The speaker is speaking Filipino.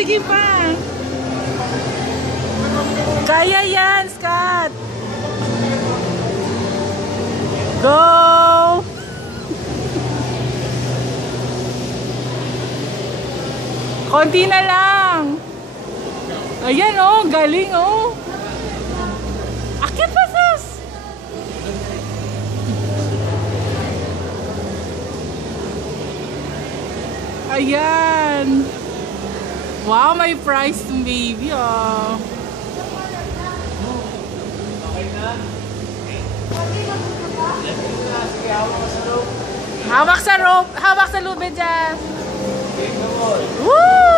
sige pa. Kaya yan, Scott. Go! Konti na lang. Ayan oh, galing oh. Akit pa sis. Ayan. Wow, may prize to baby oh. Hawak sa rope. Hawak sa lube dyan. Woo!